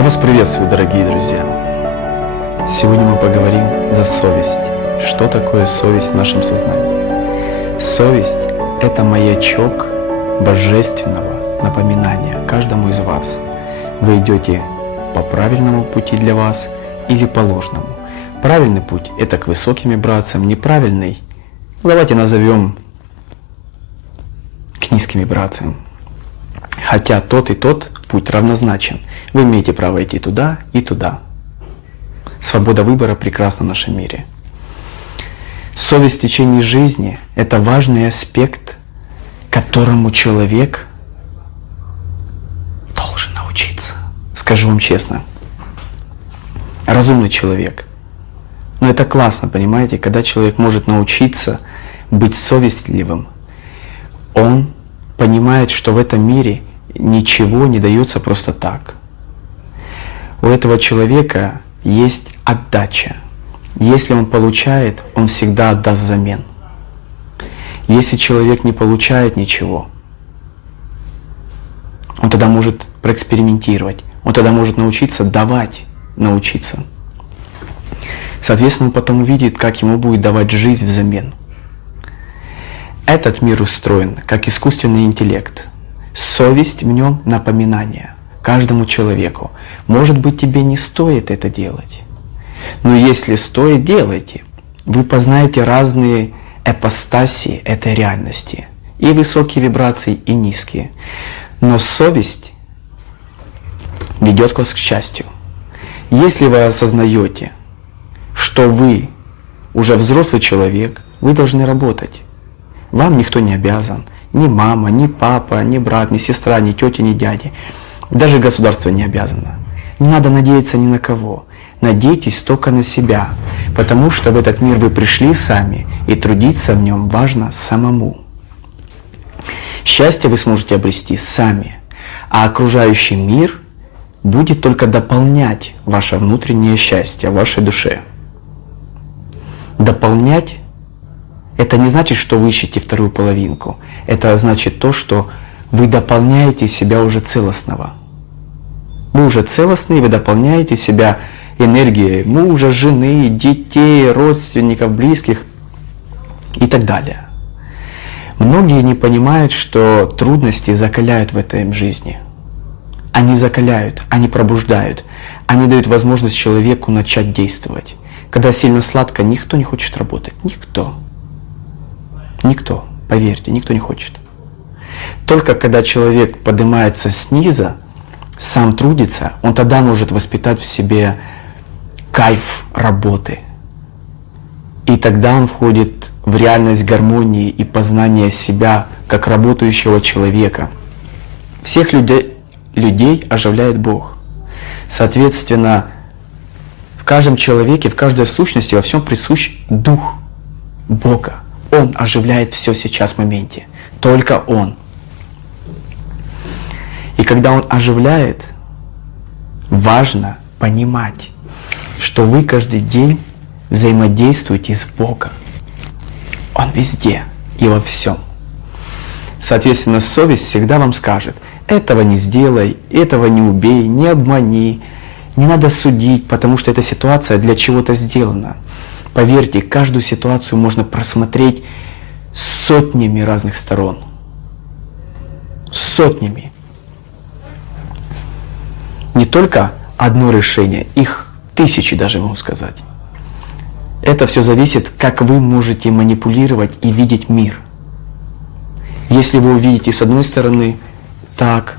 Я вас приветствую, дорогие друзья. Сегодня мы поговорим за совесть. Что такое совесть в нашем сознании? Совесть – это маячок божественного напоминания каждому из вас. Вы идете по правильному пути для вас или по ложному. Правильный путь – это к высоким вибрациям, неправильный – давайте назовем к низким вибрациям. Хотя тот и тот путь равнозначен. Вы имеете право идти туда и туда. Свобода выбора прекрасна в нашем мире. Совесть в течение жизни – это важный аспект, которому человек должен научиться. Скажу вам честно. Разумный человек. Но это классно, понимаете, когда человек может научиться быть совестливым. Он понимает, что в этом мире ничего не дается просто так. У этого человека есть отдача. Если он получает, он всегда отдаст взамен. Если человек не получает ничего, он тогда может проэкспериментировать, он тогда может научиться давать, научиться. Соответственно, он потом увидит, как ему будет давать жизнь взамен. Этот мир устроен как искусственный интеллект. Совесть в нем напоминание каждому человеку. Может быть, тебе не стоит это делать. Но если стоит, делайте. Вы познаете разные ипостаси этой реальности. И высокие вибрации, и низкие. Но совесть ведет вас к счастью. Если вы осознаете, что вы уже взрослый человек, вы должны работать. Вам никто не обязан. Ни мама, ни папа, ни брат, ни сестра, ни тетя, ни дядя. Даже государство не обязано. Не надо надеяться ни на кого. Надейтесь только на себя, потому что в этот мир вы пришли сами, и трудиться в нем важно самому. Счастье вы сможете обрести сами, а окружающий мир будет только дополнять ваше внутреннее счастье в вашей душе. Дополнять — это не значит, что вы ищете вторую половинку. Это значит то, что вы дополняете себя уже целостного. Вы уже целостные, вы дополняете себя энергией мужа, жены, детей, родственников, близких и так далее. Многие не понимают, что трудности закаляют в этой жизни. Они закаляют, они пробуждают, они дают возможность человеку начать действовать. Когда сильно сладко, никто не хочет работать. Никто. Никто, поверьте, никто не хочет. Только когда человек поднимается снизу, сам трудится, он тогда может воспитать в себе кайф работы. И тогда он входит в реальность гармонии и познания себя как работающего человека. Всех людей оживляет Бог. Соответственно, в каждом человеке, в каждой сущности, во всем присущ Дух Бога. Он оживляет все сейчас в моменте. Только Он. И когда Он оживляет, важно понимать, что вы каждый день взаимодействуете с Богом. Он везде и во всем. Соответственно, совесть всегда вам скажет: этого не сделай, этого не убей, не обмани, не надо судить, потому что эта ситуация для чего-то сделана. Поверьте, каждую ситуацию можно просмотреть сотнями разных сторон. Сотнями. Не только одно решение, их тысячи даже могу сказать. Это все зависит, как вы можете манипулировать и видеть мир. Если вы увидите с одной стороны так,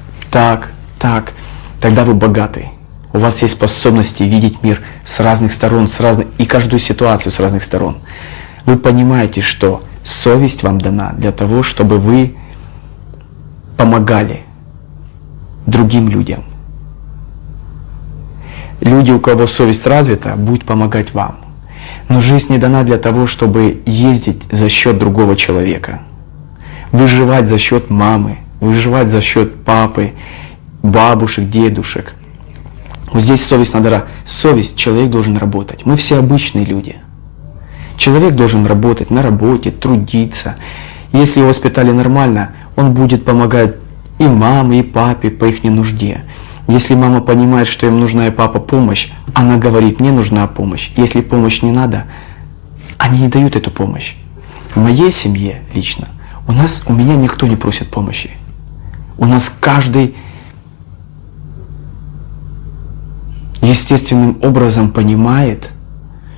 тогда вы богаты. У вас есть способности видеть мир с разных сторон, и каждую ситуацию с разных сторон. Вы понимаете, что совесть вам дана для того, чтобы вы помогали другим людям. Люди, у кого совесть развита, будут помогать вам. Но жизнь не дана для того, чтобы ездить за счет другого человека. Выживать за счет мамы, выживать за счет папы, бабушек, дедушек. Вот здесь совесть надо. Совесть, человек должен работать. Мы все обычные люди. Человек должен работать на работе, трудиться. Если его воспитали нормально, он будет помогать и маме, и папе по их нужде. Если мама понимает, что им нужна и папа помощь, она говорит, мне нужна помощь. Если помощь не надо, они не дают эту помощь. В моей семье лично у меня никто не просит помощи. У нас каждый естественным образом понимает,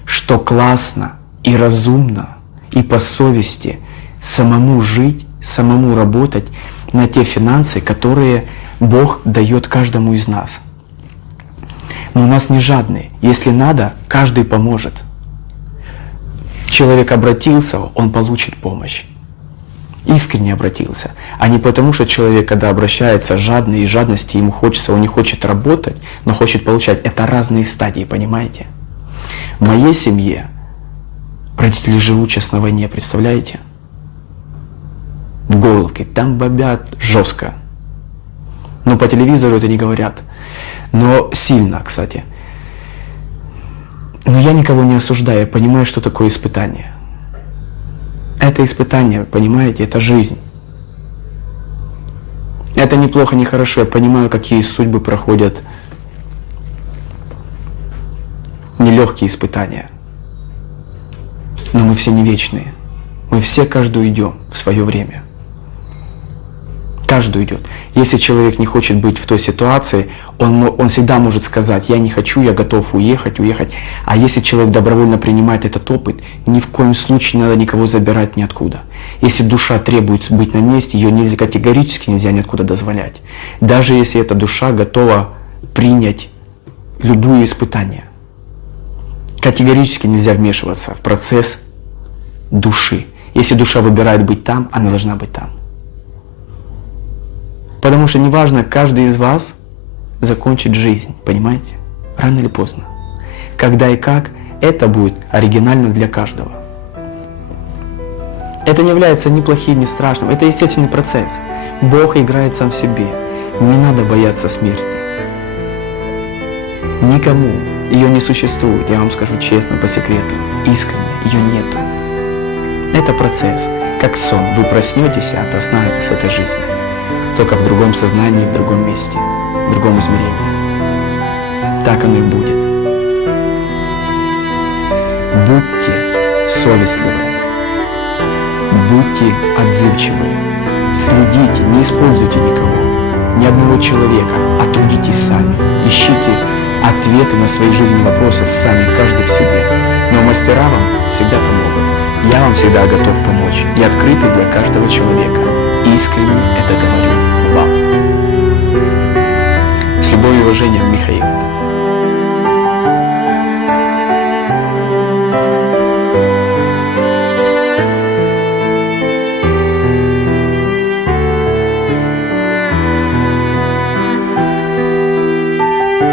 что классно и разумно и по совести самому жить, самому работать на те финансы, которые Бог дает каждому из нас. Но у нас не жадные. Если надо, каждый поможет. Человек обратился, он получит помощь. Искренне обратился. А не потому, что человек, когда обращается жадный, и жадности ему хочется, он не хочет работать, но хочет получать. Это разные стадии, понимаете? В моей семье родители живут сейчас на войне, представляете? В Горловке, там бомбят жестко. Но по телевизору это не говорят. Но сильно, кстати. Но я никого не осуждаю, я понимаю, что такое испытание. Это испытание, понимаете, это жизнь. Это не плохо, не хорошо, я понимаю, какие судьбы проходят нелегкие испытания. Но мы все не вечные. Мы все каждый идем в свое время. Каждый идет. Если человек не хочет быть в той ситуации, он всегда может сказать, я не хочу, я готов уехать. А если человек добровольно принимает этот опыт, ни в коем случае не надо никого забирать ниоткуда. Если душа требует быть на месте, ее категорически нельзя ниоткуда дозволять. Даже если эта душа готова принять любое испытание. Категорически нельзя вмешиваться в процесс души. Если душа выбирает быть там, она должна быть там. Потому что неважно, каждый из вас закончит жизнь, понимаете? Рано или поздно. Когда и как, это будет оригинально для каждого. Это не является ни плохим, ни страшным. Это естественный процесс. Бог играет сам в себе. Не надо бояться смерти. Никому ее не существует, я вам скажу честно, по секрету. Искренне, ее нету. Это процесс. Как сон. Вы проснетесь от сна с этой жизни. Только в другом сознании, в другом месте, в другом измерении. Так оно и будет. Будьте совестливы, будьте отзывчивы, следите, не используйте никого, ни одного человека, а трудитесь сами, ищите ответы на свои жизненные вопросы сами, каждый в себе. Но мастера вам всегда помогут. Я вам всегда готов помочь и открытый для каждого человека. Искренне это говорю вам. С любовью и уважением, Михаил.